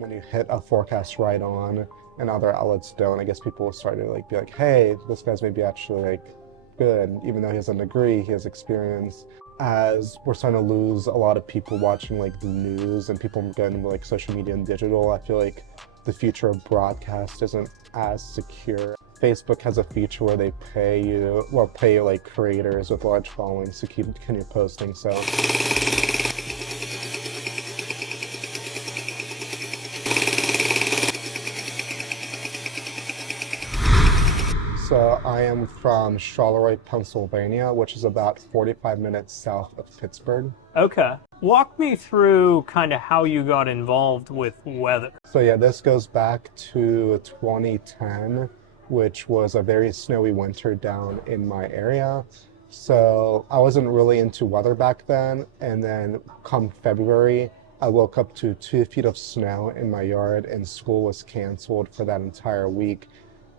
When you hit a forecast right on and other outlets don't, I guess people start to like be like, hey, this guy's maybe actually like good, even though he doesn't agree, he has experience. As we're starting to lose a lot of people watching like the news and people getting like social media and digital, I feel like the future of broadcast isn't as secure. Facebook has a feature where they pay like creators with large followings to continue posting. So I am from Charleroi, Pennsylvania, which is about 45 minutes south of Pittsburgh. Okay. Walk me through kind of how you got involved with weather. So yeah, this goes back to 2010, which was a very snowy winter down in my area. So I wasn't really into weather back then. And then come February, I woke up to 2 feet of snow in my yard and school was canceled for that entire week.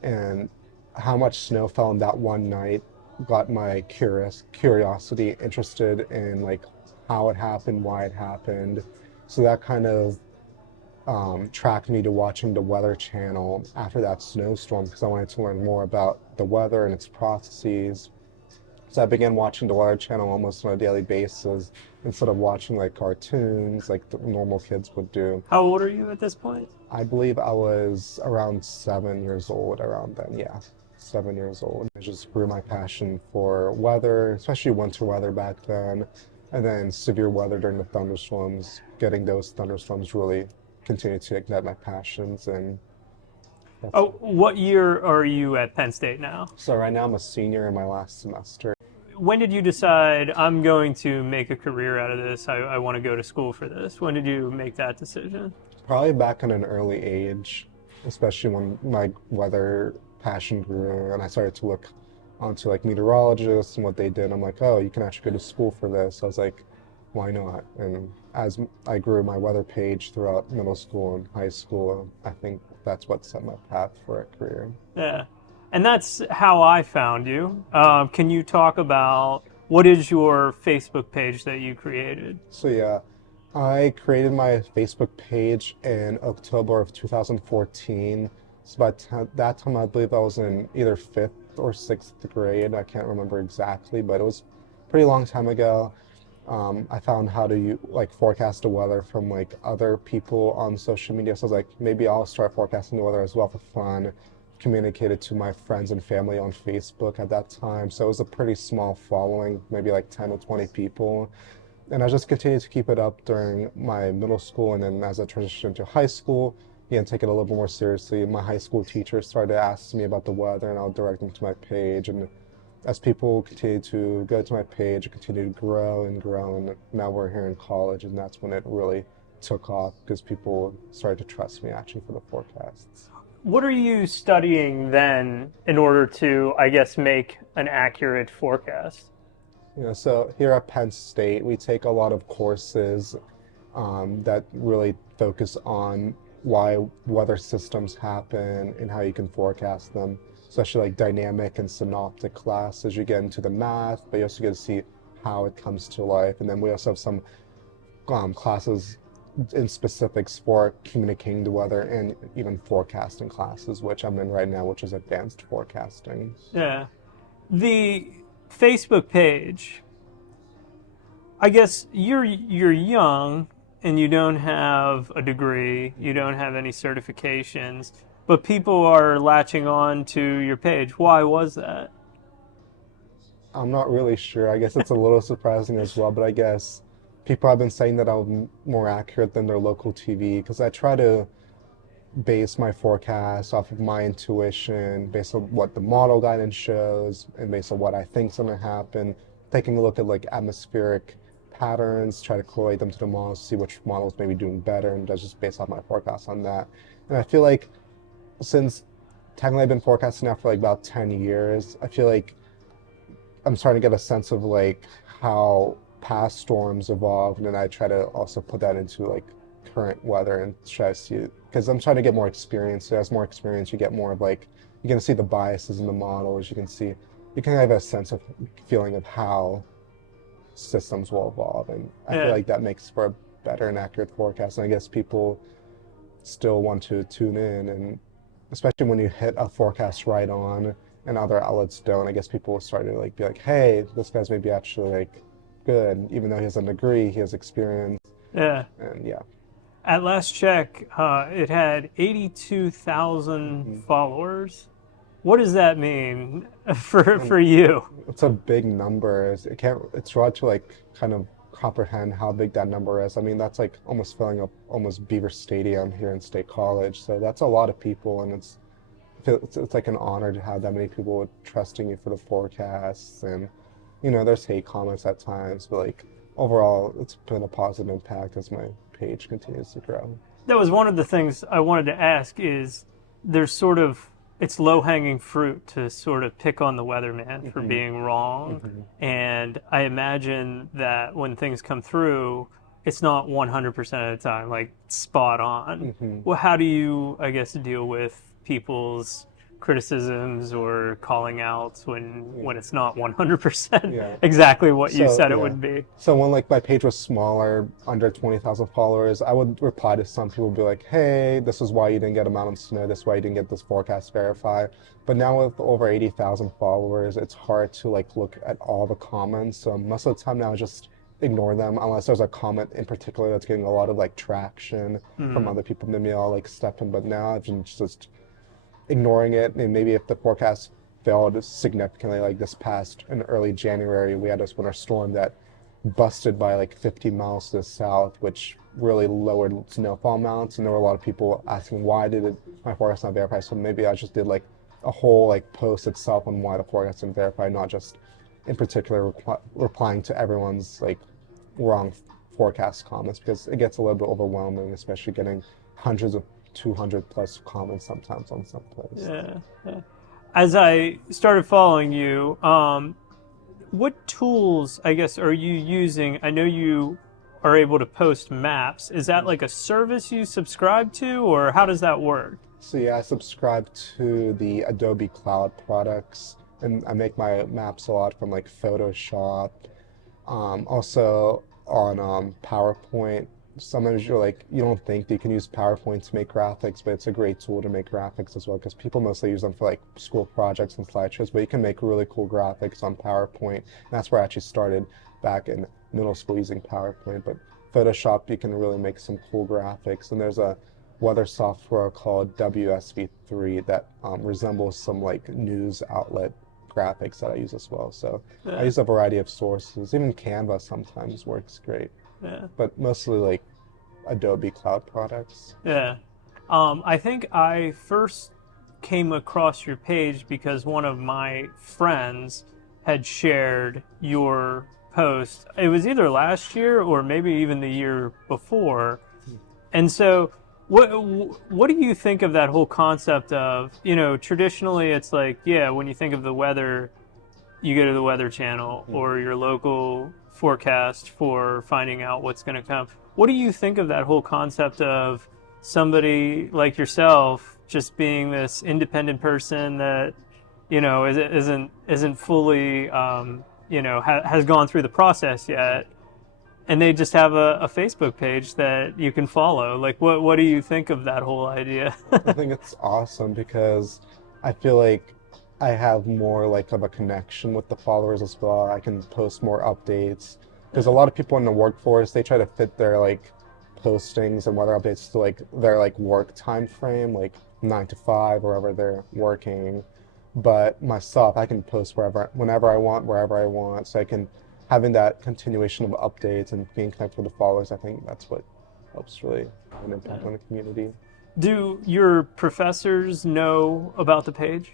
And how much snow fell in that one night got my curiosity interested in like how it happened, why it happened. So that kind of tracked me to watching the Weather Channel after that snowstorm because I wanted to learn more about the weather and its processes. So I began watching the Weather Channel almost on a daily basis instead of watching like cartoons like the normal kids would do. How old are you at this point? I believe I was around 7 years old around then, yeah. 7 years old. I just grew my passion for weather, especially winter weather back then, and then severe weather during the thunderstorms. Getting those thunderstorms really continued to ignite my passions, and that's Oh, what year are you at Penn State now? so right now I'm a senior in my last semester. When did you decide I'm going to make a career out of this? I want to go to school for this. When did you make that decision? Probably back in an early age, especially when my weather passion grew and I started to look onto like meteorologists and what they did. I'm like, oh, you can actually go to school for this. I was like, why not? And as I grew my weather page throughout middle school and high school, I think that's what set my path for a career. Yeah. And that's how I found you. Can you talk about what is your Facebook page that you created? So yeah, I created my Facebook page in October of 2014. So by that time, I believe I was in either fifth or sixth grade. I can't remember exactly, but it was a pretty long time ago. I found how to like forecast the weather from like other people on social media. So I was like, maybe I'll start forecasting the weather as well for fun. Communicated to my friends and family on Facebook at that time. So it was a pretty small following, maybe like 10 or 20 people. And I just continued to keep it up during my middle school. And then as I transitioned to high school, began to take it a little bit more seriously. My high school teachers started asking me about the weather and I'll direct them to my page. And as people continued to go to my page, it continued to grow and grow. And now we're here in college and that's when it really took off because people started to trust me actually for the forecasts. What are you studying then in order to, I guess, make an accurate forecast? So here at Penn State, we take a lot of courses that really focus on why weather systems happen and how you can forecast them, especially like dynamic and synoptic classes. You get into the math, but you also get to see how it comes to life. And then we also have some classes in specifics for communicating the weather and even forecasting classes, which I'm in right now, which is advanced forecasting. Yeah. The Facebook page, I guess you're young and you don't have a degree, you don't have any certifications, but people are latching on to your page. Why was that? I'm not really sure. I guess it's a little surprising as well, but I guess people have been saying that I'm more accurate than their local TV because I try to base my forecast off of my intuition, based on what the model guidance shows, and based on what I think is going to happen. Taking a look at like atmospheric patterns, try to correlate them to the models, see which models may be doing better, and just base off my forecast on that. And I feel like since technically I've been forecasting now for like about 10 years, I feel like I'm starting to get a sense of like how past storms evolved, and then I try to also put that into like current weather and try to see it because I'm trying to get more experience. So as more experience, you get more of like you can see the biases in the models. You can have a sense of feeling of how systems will evolve, and I feel Yeah. like that makes for a better and accurate forecast. And I guess people still want to tune in, and especially when you hit a forecast right on and other outlets don't, I guess people will start to like be like, hey, this guy's maybe actually like good, even though he has a degree, he has experience, Yeah. and yeah. At last check, it had 82,000 Mhm. followers. What does that mean And for you? it's a big number. It's hard to like kind of comprehend how big that number is. I mean, that's like almost filling up almost Beaver Stadium here in State College. So that's a lot of people, and it's like an honor to have that many people trusting you for the forecasts. And there's hate comments at times, but like overall, it's been a positive impact as my page continues to grow. That was one of the things I wanted to ask is there's sort of it's low hanging fruit to sort of pick on the weatherman for Hmm. being wrong. Hmm. And I imagine that when things come through, it's not 100% of the time like spot on. Hmm. Well, how do you, I guess, deal with people's criticisms or calling outs when Yeah. it's not 100% Yeah. exactly what you So said it yeah. would be? So when like my page was smaller, under 20,000 followers, I would reply to some people, be like, "Hey, this is why you didn't get a mountain snow. This is why you didn't get this forecast verified." But now with over 80,000 followers, it's hard to like look at all the comments. So most of the time now, I just ignore them unless there's a comment in particular that's getting a lot of like traction from Hmm. other people. Maybe I'll like step in. But now I've been just ignoring it. And maybe if the forecast failed significantly, like this past in early January, we had this winter storm that busted by like 50 miles to the south, which really lowered snowfall amounts. And there were a lot of people asking why did my forecast not verify. So maybe I just did like a whole like post itself on why the forecast didn't verify, not just in particular replying to everyone's like wrong forecast comments, because it gets a little bit overwhelming, especially getting hundreds of 200 plus comments sometimes on some posts. Yeah. Yeah. As I started following you, what tools, I guess, are you using? I know you are able to post maps. Is that like a service you subscribe to, or how does that work? So yeah, I subscribe to the Adobe Cloud products, and I make my maps a lot from like Photoshop. Also on PowerPoint. Sometimes you don't think that you can use PowerPoint to make graphics, but it's a great tool to make graphics as well, because people mostly use them for like school projects and slideshows. But you can make really cool graphics on PowerPoint. And that's where I actually started back in middle school using PowerPoint. But Photoshop, you can really make some cool graphics. And there's a weather software called WSV3 that resembles some like news outlet graphics that I use as well. So I Yeah. use a variety of sources. Even Canva sometimes works great, Yeah. but mostly like Adobe Cloud products. Yeah. I think I first came across your page because one of my friends had shared your post. It was either last year or maybe even the year before. And so, what do you think of that whole concept of, traditionally it's like, yeah, when you think of the weather, you go to the Weather Channel Mhm. or your local forecast for finding out what's going to come. What do you think of that whole concept of somebody like yourself just being this independent person that isn't fully has gone through the process yet, and they just have a Facebook page that you can follow? Like, what do you think of that whole idea? I think it's awesome because I feel like I have more like of a connection with the followers as well. I can post more updates because a Yeah. lot of people in the workforce, they try to fit their like postings and weather updates to like their like work time frame, like 9 to 5, wherever they're working. But myself, I can post whenever I want, wherever I want. So I can having that continuation of updates and being connected with the followers. I think that's what helps really have an impact on the community. Do your professors know about the page?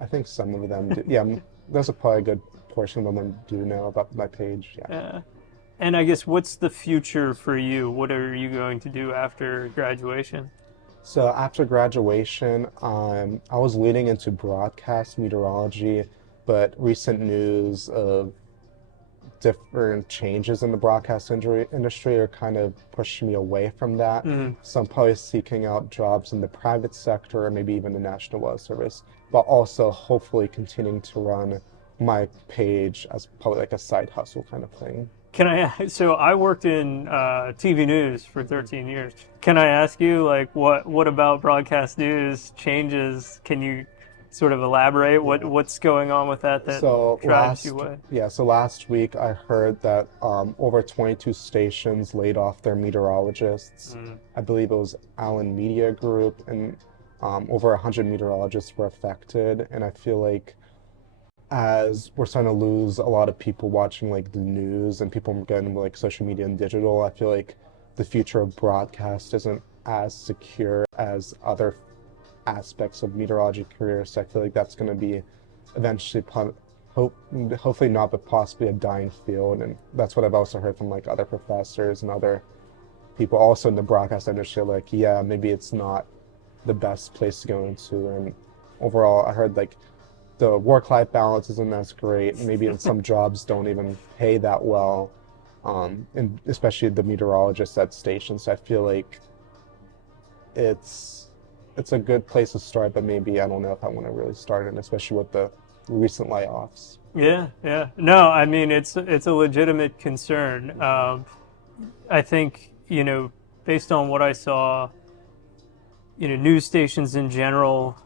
I think some of them do. Yeah, there's probably a good portion of them do know about my page. Yeah. Yeah. And I guess what's the future for you? What are you going to do after graduation? So after graduation, I was leading into broadcast meteorology, but recent news of different changes in the broadcast industry are kind of pushing me away from that. Mm, So I'm probably seeking out jobs in the private sector or maybe even the National Weather Service, but also hopefully continuing to run my page as probably like a side hustle kind of thing. So I worked in TV news for 13 years. Can I ask you, like, what about broadcast news changes? Can you sort of elaborate Yeah. what's going on with that So drives you away? last week I heard that over 22 stations laid off their meteorologists. Mm, I believe it was Allen Media Group, and over 100 meteorologists were affected. And I feel like as we're starting to lose a lot of people watching like the news and people getting like social media and digital, I feel like the future of broadcast isn't as secure as other aspects of meteorology careers. So I feel like that's going to be eventually, hope, hopefully not, but possibly a dying field. And that's what I've also heard from like other professors and other people also in the broadcast industry. Like, yeah, maybe it's not the best place to go into. And overall, I heard like the work-life balance isn't as great. Maybe in some jobs don't even pay that well, and especially the meteorologists at stations. So I feel like it's it's a good place to start, but maybe I don't know if I want to really start it, especially with the recent layoffs. yeah, yeah. No, I mean it's a legitimate concern. I think based on what I saw, news stations in general,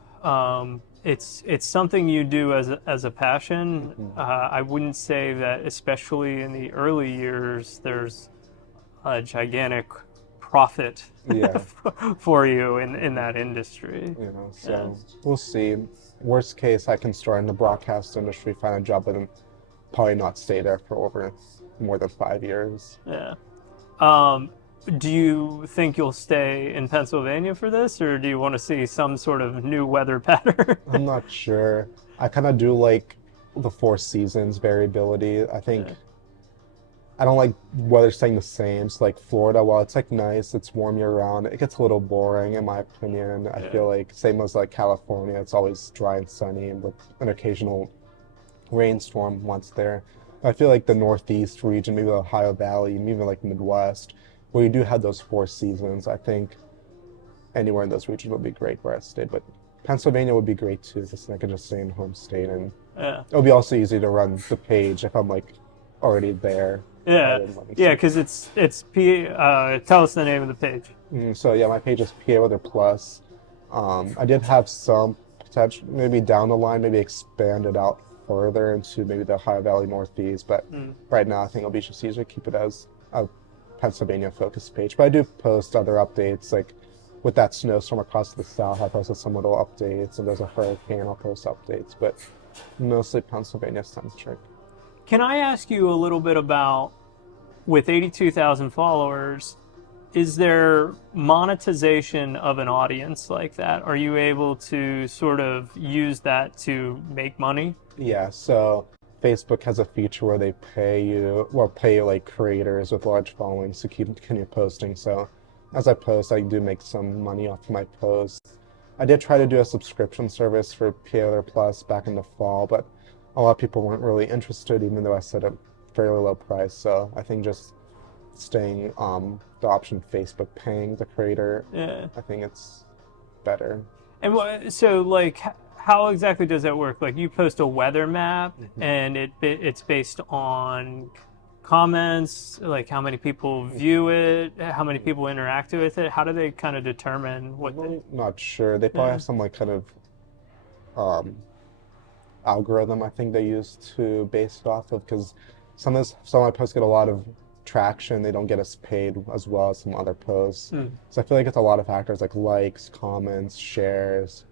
it's something you do as a passion. Mhm. I wouldn't say that, especially in the early years, there's a gigantic profit Yeah, for you in that industry. Yeah, so we'll see. Worst case, I can start in the broadcast industry, find a job, but then probably not stay there for over more than 5 years. yeah. Um, do you think you'll stay in Pennsylvania for this, or do you want to see some sort of new weather pattern? I'm not sure. I kind of do like the four seasons variability. I think Yeah, I don't like weather staying the same. So like Florida, while it's like nice, it's warm year round, it gets a little boring in my opinion. I yeah. feel like same as like California, it's always dry and sunny and with an occasional rainstorm once there. I feel like the Northeast region, maybe the Ohio Valley, and even like Midwest, where you do have those four seasons, I think anywhere in those regions would be great where I stay. But Pennsylvania would be great too, because I could just stay in home state, and Yeah. it would be also easy to run the page if I'm like already there Yeah, rather than running yeah, some. because it's P. Tell us the name of the page. So yeah, my page is PA Weather Plus. I did have some potential, maybe down the line, maybe expand it out further into maybe the Ohio Valley Northeast, but Mm. right now I think it'll be just easier to keep it as a Pennsylvania focused page. But I do post other updates, like with that snowstorm across the south, I posted some little updates, and there's a hurricane, I'll post updates, but mostly Pennsylvania centric. Can I ask you a little bit about, with 82,000 followers, is there monetization of an audience like that? Are you able to sort of use that to make money? Yeah, so Facebook has a feature where they pay you, well, pay like creators with large followings to keep continue posting. So as I post, I do make some money off my posts. I did try to do a subscription service for PA Plus back in the fall, but a lot of people weren't really interested, even though I set a fairly low price. So I think just staying the option Facebook paying the creator, Yeah. I think it's better. And so, like, how exactly does that work? Like, you post a weather map, and it's based on comments, like how many people view it, how many people interact with it. How do they kind of determine what they? I'm not sure. They probably Yeah. have some like kind of um, algorithm I think they use to base it off of, because some of my posts get a lot of traction. They don't get us paid as well as some other posts. Hmm. So I feel like it's a lot of factors like likes, comments, shares,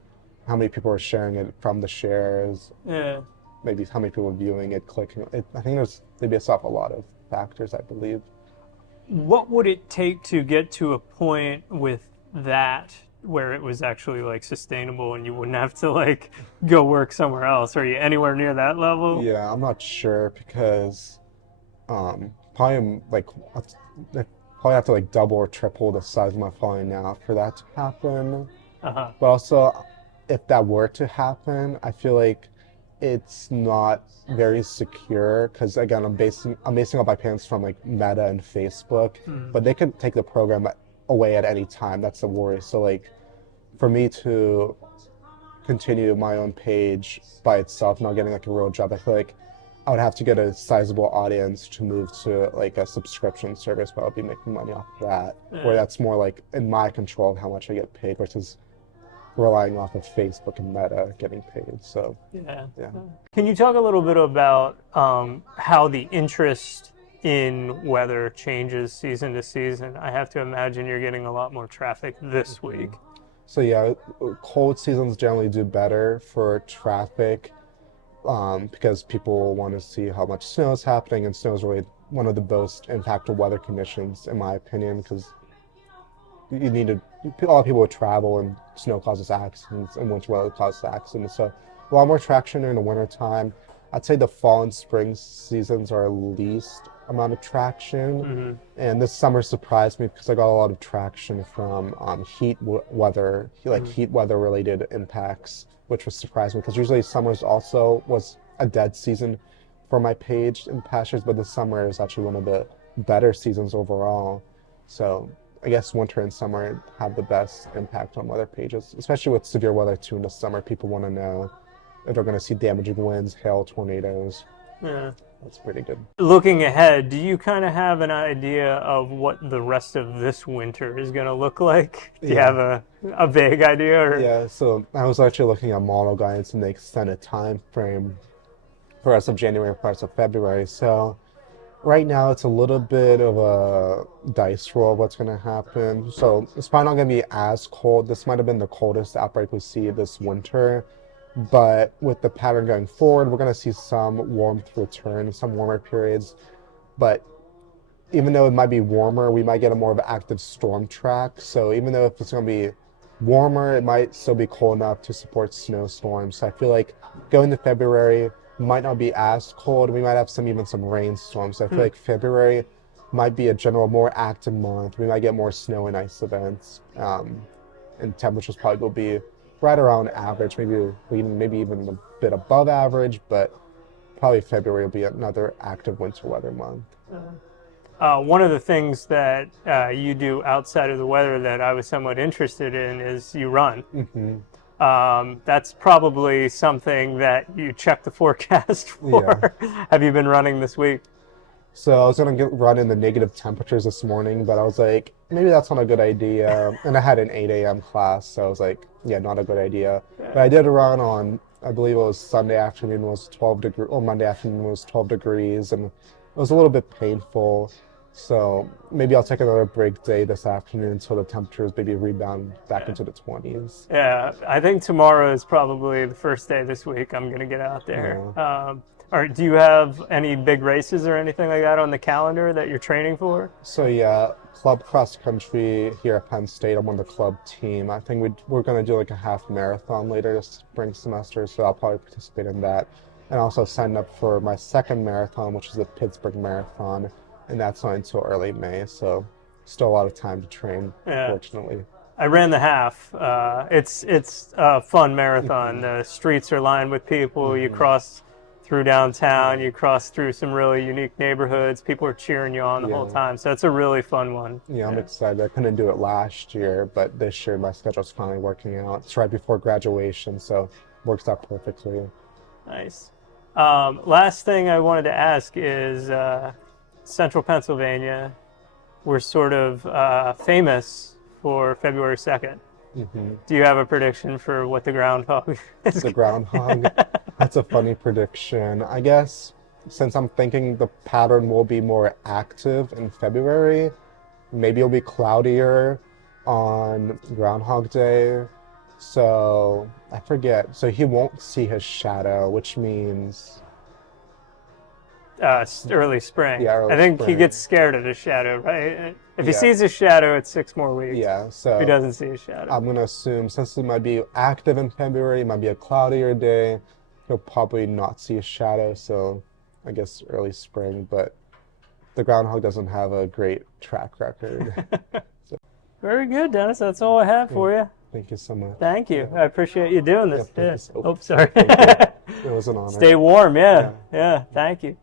how many people are sharing it from the shares, Yeah. maybe how many people are viewing it, clicking it. I think they base off a lot of factors, I believe. What would it take to get to a point with that where it was actually like sustainable and you wouldn't have to like go work somewhere else? Are you anywhere near that level? Yeah, I'm not sure because probably like I probably have to like double or triple the size of my following now for that to happen. Uh-huh. But also, if that were to happen, I feel like it's not very secure because again, I'm basing all my payments from like Meta and Facebook, Hmm. but they could take the program away at any time. That's the worry. So like, for me to continue my own page by itself, not getting like a real job, I feel like I would have to get a sizable audience to move to like a subscription service, but I'll be making money off of that. Where that's more like in my control of how much I get paid versus relying off of Facebook and Meta getting paid. So Yeah. yeah. Can you talk a little bit about how the interest in weather changes season to season? I have to imagine you're getting a lot more traffic this week. So yeah, cold seasons generally do better for traffic because people want to see how much snow is happening, and snow is really one of the most impactful weather conditions, in my opinion, because you need to, a lot of people would travel, and snow causes accidents, and winter weather causes accidents. So a lot more traction during the winter time. I'd say the fall and spring seasons are least amount of traction. And this summer surprised me because I got a lot of traction from heat weather, like heat weather related impacts, which was surprising because usually summers also was a dead season for my page in past years, but the summer is actually one of the better seasons overall. So I guess winter and summer have the best impact on weather pages, especially with severe weather too in the summer. People want to know if they're going to see damaging winds, hail, tornadoes. Yeah. That's pretty good. Looking ahead, do you kind of have an idea of what the rest of this winter is going to look like? Do you have a vague idea? Or? Yeah, so I was actually looking at model guides and the extended time frame for us of January and parts of February. So right now it's a little bit of a dice roll of what's going to happen. So it's probably not going to be as cold. This might have been the coldest outbreak we see this winter. But with the pattern going forward, we're going to see some warmth return, some warmer periods. But even though it might be warmer, we might get a more of an active storm track. So even though if it's going to be warmer, it might still be cold enough to support snowstorms. So I feel like going to February might not be as cold. We might have even some rainstorms. So I feel like February might be a general more active month. We might get more snow and ice events. And temperatures probably will be right around average, maybe even a bit above average, but probably February will be another active winter weather month. One of the things that you do outside of the weather that I was somewhat interested in is you run. That's probably something that you check the forecast for. Yeah. Have you been running this week? So I was going to run in the negative temperatures this morning, but I was like, maybe that's not a good idea. And I had an 8 a.m. class, so I was like, yeah, not a good idea. But I did run on, I believe it was Sunday afternoon was 12 degrees, or Monday afternoon was 12 degrees, and it was a little bit painful. So maybe I'll take another break day this afternoon until the temperatures maybe rebound back into the 20s. Yeah, I think tomorrow is probably the first day this week I'm going to get out there. Yeah. Or do you have any big races or anything like that on the calendar that you're training for? So yeah, club cross country here at Penn State. I'm on the club team. I think we're going to do like a half marathon later this spring semester, so I'll probably participate in that. And also signed up for my second marathon, which is the Pittsburgh Marathon, and that's not until early May, so still a lot of time to train, fortunately. I ran the half. It's a fun marathon. The streets are lined with people. You cross through downtown, you cross through some really unique neighborhoods. People are cheering you on the whole time, so it's a really fun one. Yeah, I'm excited. I couldn't do it last year, but this year my schedule's finally working out. It's right before graduation, so it works out perfectly. Nice. Last thing I wanted to ask is Central Pennsylvania, we're sort of famous for February 2nd. Do you have a prediction for what the groundhog is? The groundhog? That's a funny prediction. I guess since I'm thinking the pattern will be more active in February, maybe it'll be cloudier on Groundhog Day. So I forget. So he won't see his shadow, which means early spring. Yeah, early I think spring. he gets scared of his shadow, right? If he sees his shadow, it's 6 more weeks. Yeah, so if he doesn't see his shadow. I'm going to assume since it might be active in February, it might be a cloudier day, he'll probably not see his shadow, so I guess early spring, but the groundhog doesn't have a great track record. Very good, Dennis. That's all I have for you. Thank you so much. Thank you. I appreciate you doing this. Yeah, Oh, sorry. It was an honor. Stay warm, yeah. Thank you.